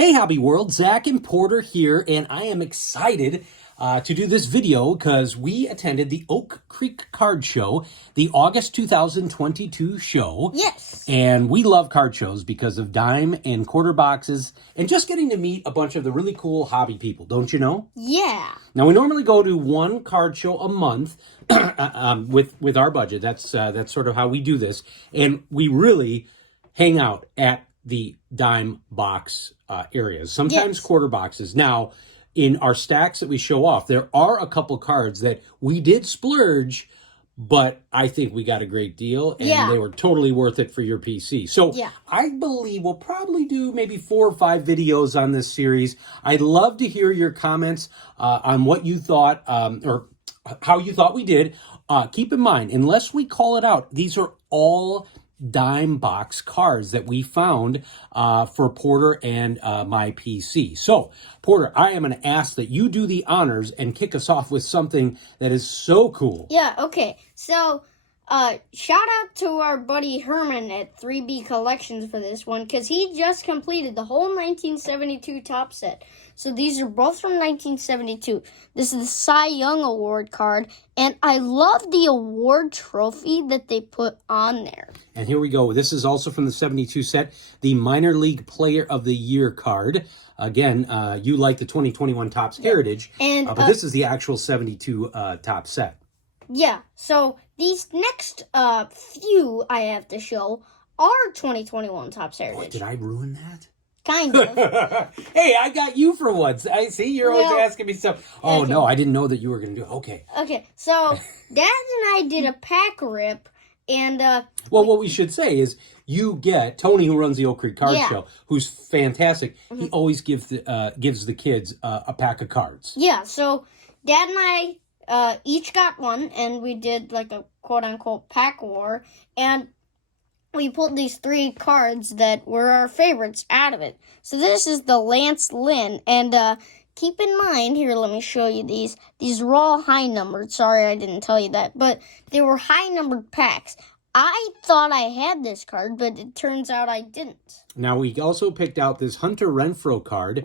Hey Hobby World, Zach and Porter here, and I am excited to do this video because we attended the Oak Creek Card Show, the August 2022 show. Yes. And we love card shows because of dime and quarter boxes and just getting to meet a bunch of the really cool hobby people, don't you know? Yeah. Now, we normally go to one card show a month with our budget. That's sort of how we do this. And we really hang out at the dime box areas, sometimes Yes. quarter boxes. Now, in our stacks that we show off, there are a couple cards that we did splurge, but I think we got a great deal, and they were totally worth it for your PC. So I believe we'll probably do maybe 4 or 5 videos on this series. I'd love to hear your comments on what you thought or how you thought we did. Keep in mind, unless we call it out, these are all dime box cards that we found for Porter and my PC. So, Porter, I am going to ask that you do the honors and kick us off with something that is so cool. Yeah, okay. So, shout out to our buddy Herman at 3B Collections for this one, because he just completed the whole 1972 top set. So these are both from 1972. This is the Cy Young Award card, and I love the award trophy that they put on there. And here we go. This is also from the 72 set, the Minor League Player of the Year card. Again, you like the 2021 Topps Heritage, and but this is the actual 72 top set. Yeah, so these next few I have to show are 2021 Topps Heritage. Boy, did I ruin that? Kind of. Hey, I got you for once. I see you're always asking me stuff. Oh, no, I didn't know that you were going to do it. Okay. Okay, so Dad and I did a pack rip, and... well, what we should say is you get Tony, who runs the Oak Creek Card Show, who's fantastic. He always gives the kids a pack of cards. Yeah, so Dad and I each got one, and we did like a quote-unquote pack war, and we pulled these 3 cards that were our favorites out of it. So this is the Lance Lynn, and keep in mind, here, let me show you these. These were all high-numbered. Sorry I didn't tell you that, but they were high-numbered packs. I thought I had this card, but it turns out I didn't. Now, we also picked out this Hunter Renfroe card.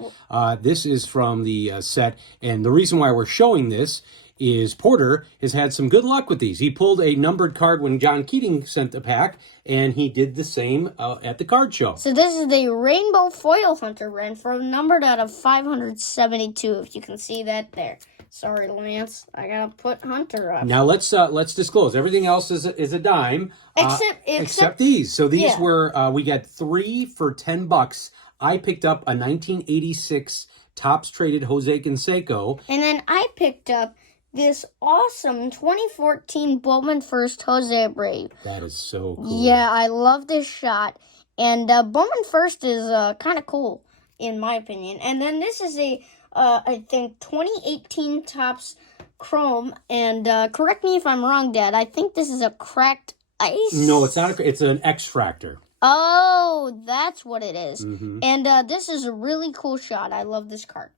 This is from the set, and the reason why we're showing this is Porter has had some good luck with these. He pulled a numbered card when John Keating sent the pack, and he did the same at the card show. So this is the Rainbow Foil Hunter Renfroe, numbered out of 572, if you can see that there. Sorry, Lance, I gotta put Hunter up. Now let's disclose. Everything else is a dime, except these. So these were we got 3 for $10. I picked up a 1986 Topps traded Jose Canseco, and then I picked up this awesome 2014 Bowman First Jose Abreu. That is so cool. Yeah, I love this shot. And Bowman First is kind of cool, in my opinion. And then this is a, I think, 2018 Topps Chrome. And correct me if I'm wrong, Dad. I think this is a cracked ice. No, it's not. It's an X-Fractor. Oh, that's what it is. Mm-hmm. And this is a really cool shot. I love this card.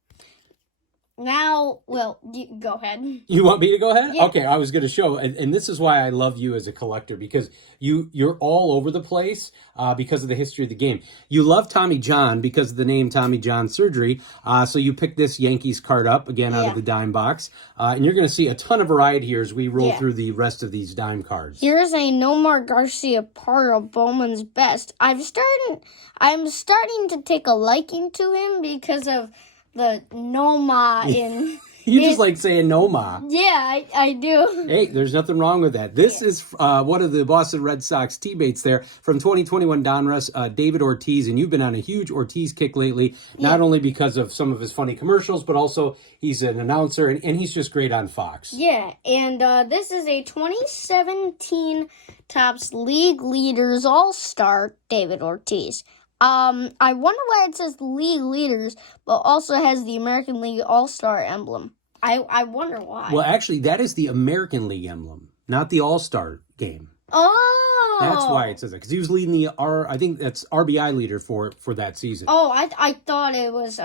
Now, well, go ahead. You want me to go ahead? Yeah. Okay, I was going to show, and this is why I love you as a collector, because you're all over the place because of the history of the game. You love Tommy John because of the name Tommy John Surgery, so you picked this Yankees card up, again, out of the dime box, and you're going to see a ton of variety here as we roll through the rest of these dime cards. Here's a Nomar Garcia part of Bowman's Best. I'm starting to take a liking to him because of the Noma in... You just like saying Noma. Yeah, I do. Hey, there's nothing wrong with that. This is one of the Boston Red Sox teammates there from 2021 Donruss, David Ortiz, and you've been on a huge Ortiz kick lately, not only because of some of his funny commercials, but also he's an announcer, and he's just great on Fox. Yeah, and this is a 2017 Topps League Leaders All-Star, David Ortiz. I wonder why it says League Leaders, but also has the American League All-Star emblem. I wonder why. Well, actually, that is the American League emblem, not the All-Star game. Oh! That's why it says that, because he was leading the I think that's RBI leader for that season. Oh, I thought it was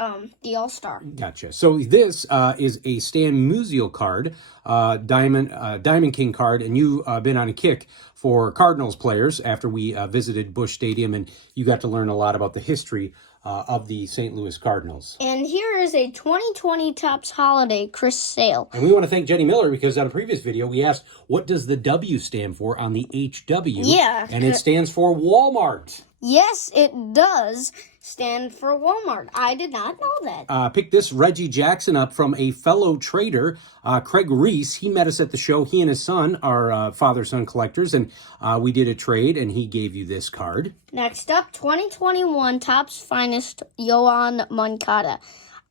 the All-Star. Gotcha. So this is a Stan Musial card, Diamond King card, and you've been on a kick for Cardinals players after we visited Busch Stadium, and you got to learn a lot about the history of the St. Louis Cardinals. And here is a 2020 Topps Holiday Chris Sale. And we want to thank Jenny Miller because on a previous video we asked, what does the W stand for on the HW? Yeah. And it stands for Walmart. Yes, it does stand for Walmart. I did not know that. Picked this Reggie Jackson up from a fellow trader, Craig Reese. He met us at the show. He and his son are father-son collectors, and we did a trade, and he gave you this card. Next up, 2021 Topps Finest Johan Mankata.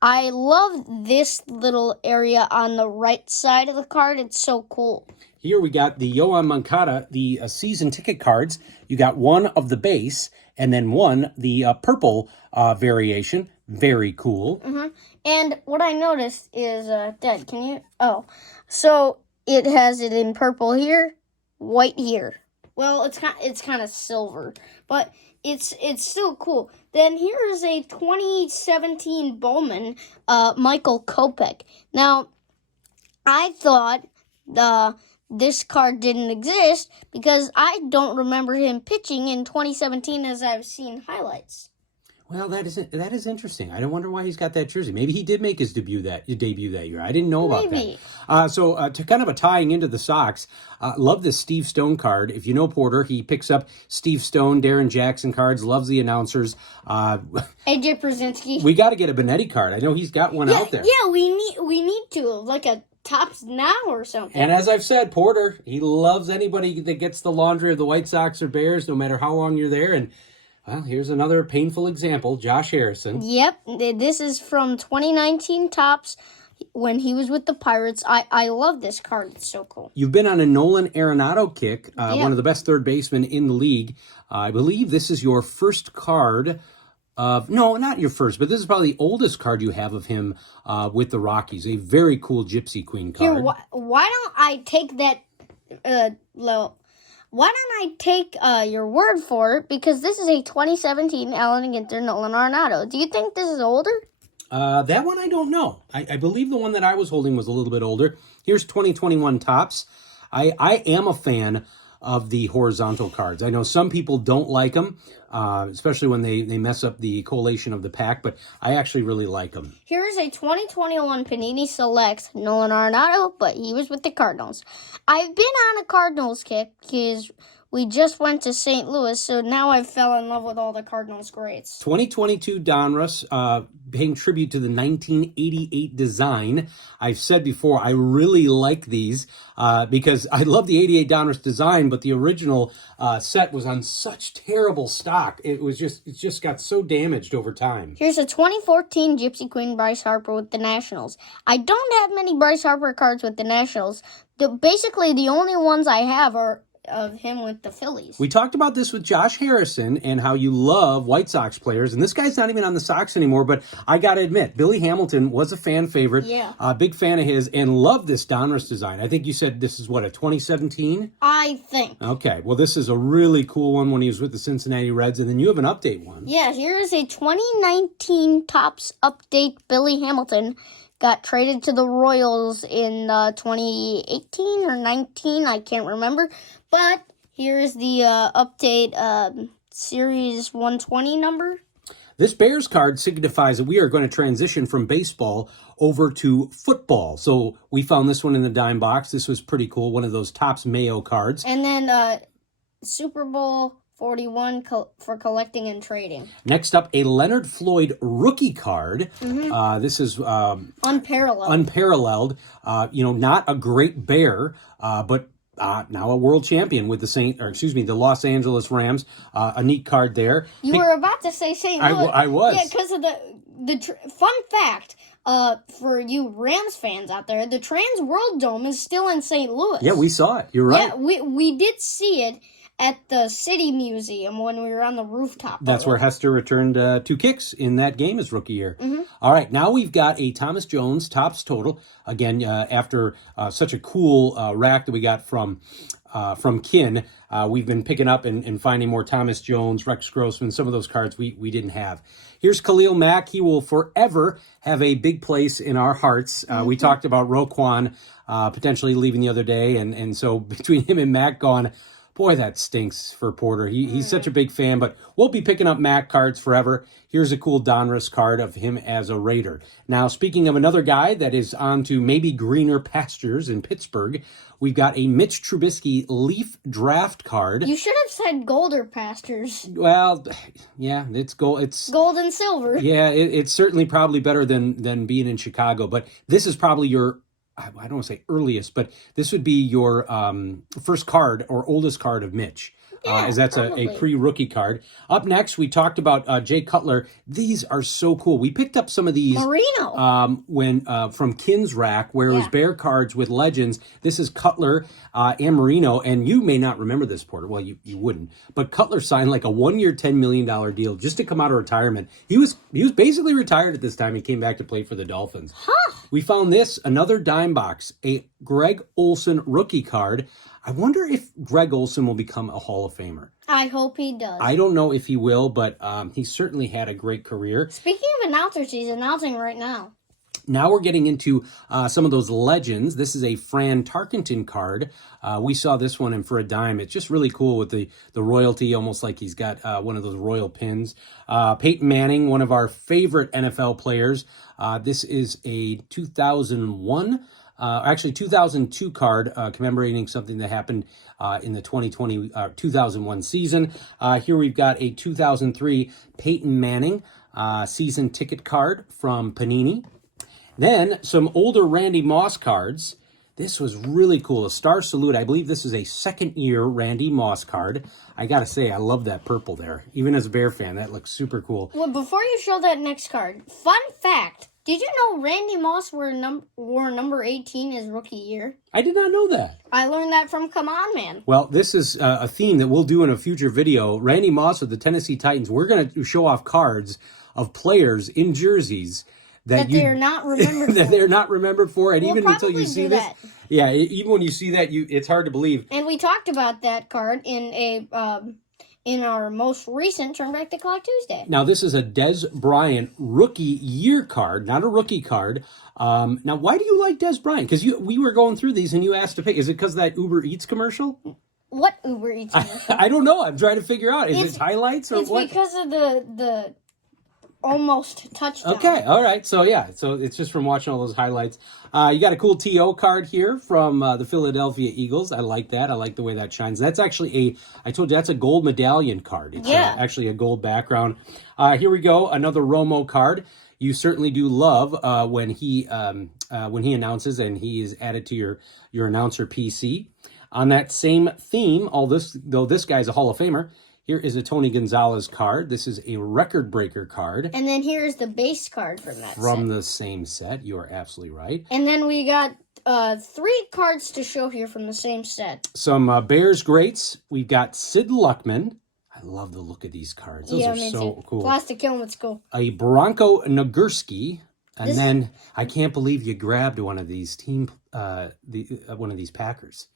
I love this little area on the right side of the card. It's so cool. Here we got the Johan Mankata, the season ticket cards. You got one of the base, and then one, the purple variation. Very cool. Mm-hmm. And what I noticed is, Dad, can you? Oh, so it has it in purple here, white here. Well, it's kind of silver, but it's still cool. Then here is a 2017 Bowman, Michael Kopech. Now, I thought this card didn't exist because I don't remember him pitching in 2017 as I've seen highlights. Well, that is interesting. I don't wonder why he's got that jersey. Maybe he did make his debut that year. I didn't know about that. So to kind of a tying into the Sox, love this Steve Stone card. If you know Porter, he picks up Steve Stone, Darren Jackson cards, loves the announcers. AJ Przinsky. We got to get a Benetti card. I know he's got one out there. Yeah, we need to, like a Topps Now or something. And as I've said, Porter, he loves anybody that gets the laundry of the White Sox or Bears, no matter how long you're there. And well, here's another painful example, Josh Harrison. Yep, this is from 2019 Topps when he was with the Pirates. I love this card. It's so cool. You've been on a Nolan Arenado kick, one of the best third basemen in the league. I believe this is your first card of, no, not your first, but this is probably the oldest card you have of him with the Rockies. A very cool Gypsy Queen card. Here, why don't I take that, why don't I take your word for it? Because this is a 2017 Allen Ginter Nolan Arenado. Do you think this is older? That one I don't know. I believe the one that I was holding was a little bit older. Here's 2021 Topps. I am a fan of the horizontal cards. I know some people don't like them, especially when they mess up the collation of the pack, but I actually really like them. Here is a 2021 Panini Select Nolan Arenado, but he was with the Cardinals. I've been on a Cardinals kick because we just went to St. Louis, so now I fell in love with all the Cardinals greats. 2022 Donruss, paying tribute to the 1988 design. I've said before, I really like these because I love the 88 Donruss design, but the original set was on such terrible stock. It just got so damaged over time. Here's a 2014 Gypsy Queen Bryce Harper with the Nationals. I don't have many Bryce Harper cards with the Nationals. Basically, the only ones I have are of him with the Phillies. We talked about this with Josh Harrison and how you love White Sox players, and this guy's not even on the Sox anymore, but I gotta admit, Billy Hamilton was a fan favorite. Yeah. Big fan of his, and loved this Donruss design. I think you said this is what, a 2017? I think. Okay, well this is a really cool one when he was with the Cincinnati Reds, and then you have an update one. Yeah, here is a 2019 Topps update. Billy Hamilton got traded to the Royals in 2018 or 19, I can't remember. But here is the update Series 120 number. This Bears card signifies that we are going to transition from baseball over to football. So we found this one in the dime box. This was pretty cool, one of those Topps Mayo cards. And then Super Bowl 41 for collecting and trading. Next up, a Leonard Floyd rookie card. Mm-hmm. This is unparalleled. Not a great Bear, but now a world champion with the Los Angeles Rams. A neat card there. You were about to say St. Louis. I was. Yeah, because of the fun fact. For you Rams fans out there, the Trans World Dome is still in St. Louis. Yeah, we saw it. You're right. Yeah, we did see it at the City Museum when we were on the rooftop. That's where Hester returned 2 kicks in that game his rookie year. Mm-hmm. All right, now we've got a Thomas Jones Topps Total. Again, after such a cool rack that we got from Kin, we've been picking up and finding more Thomas Jones, Rex Grossman, some of those cards we didn't have. Here's Khalil Mack. He will forever have a big place in our hearts. We talked about Roquan potentially leaving the other day, and so between him and Mack gone, Boy, that stinks for Porter. He's such a big fan, but we'll be picking up Mac cards forever. Here's a cool Donruss card of him as a Raider. Now, speaking of another guy that is on to maybe greener pastures in Pittsburgh, we've got a Mitch Trubisky Leaf draft card. You should have said golder pastures. Well, yeah, it's gold. It's gold and silver. Yeah, it's certainly probably better than being in Chicago, but this is probably your, I don't want to say earliest, but this would be your first card or oldest card of Mitch. As that's a pre-rookie card. Up next, we talked about Jay Cutler. These are so cool. We picked up some of these Marino when from Kin's Rack, where it was Bear cards with legends. This is Cutler and Marino, and you may not remember this, Porter. Well, you wouldn't. But Cutler signed like a 1-year, $10 million deal just to come out of retirement. He was basically retired at this time. He came back to play for the Dolphins. Huh. We found this, another dime box, a Greg Olsen rookie card. I wonder if Greg Olsen will become a Hall of Famer. I hope he does. I don't know if he will, but he certainly had a great career. Speaking of announcers, he's announcing right now. Now we're getting into some of those legends. This is a Fran Tarkenton card. We saw this one, and for a dime, it's just really cool with the royalty, almost like he's got one of those royal pins. Peyton Manning, one of our favorite NFL players. This is a 2001 actually 2002 card commemorating something that happened in the 2001 season. Here we've got a 2003 Peyton Manning season ticket card from Panini. Then some older Randy Moss cards. This was really cool. A Star Salute. I believe this is a second-year Randy Moss card. I got to say, I love that purple there. Even as a Bear fan, that looks super cool. Well, before you show that next card, fun fact. Did you know Randy Moss wore number 18 his rookie year? I did not know that. I learned that from Come On Man. Well, this is a theme that we'll do in a future video. Randy Moss of the Tennessee Titans. We're going to show off cards of players in jerseys that they're not remembered for. That they're not remembered for, and we'll even until you see this, yeah, even when you see that, it's hard to believe. And we talked about that card in our most recent Turn Back the Clock Tuesday. Now, this is a Dez Bryant rookie year card, not a rookie card. Now, why do you like Dez Bryant? Because we were going through these and you asked to pick. Is it because of that Uber Eats commercial? What Uber Eats commercial? I don't know. I'm trying to figure out. Is it highlights or what? It's because of the almost touchdown. Okay, all right. So, yeah. So, it's just from watching all those highlights. You got a cool TO card here from the Philadelphia Eagles. I like that. I like the way that shines. That's actually I told you, that's a gold medallion card. It's actually a gold background. Here we go. Another Romo card. You certainly do love when he announces and he is added to your announcer PC. On that same theme, though this guy's a Hall of Famer, here is a Tony Gonzalez card. This is a record breaker card. And then here's the base card from that set. From the same set. You are absolutely right. And then we got 3 cards to show here from the same set. Some Bears greats. We've got Sid Luckman. I love the look of these cards. Those are so cool. Plastic helmet's cool. A Bronco Nagurski. And then I can't believe you grabbed one of these one of these Packers.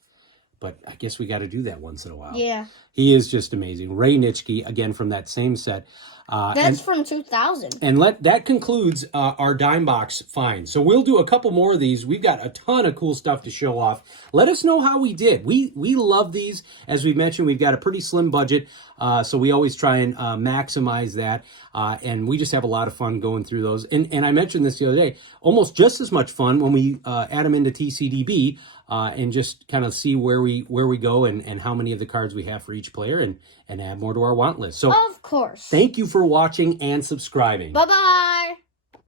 But I guess we got to do that once in a while. Yeah. He is just amazing. Ray Nitschke, again, from that same set. That's from 2000. And that concludes our dime box find. So we'll do a couple more of these. We've got a ton of cool stuff to show off. Let us know how we did. We love these. As we mentioned, we've got a pretty slim budget, so we always try and maximize that. And we just have a lot of fun going through those. And I mentioned this the other day, almost just as much fun when we add them into TCDB and just kind of see where we go and how many of the cards we have for each player and add more to our want list. So, of course. Thank you for watching and subscribing. Bye-bye.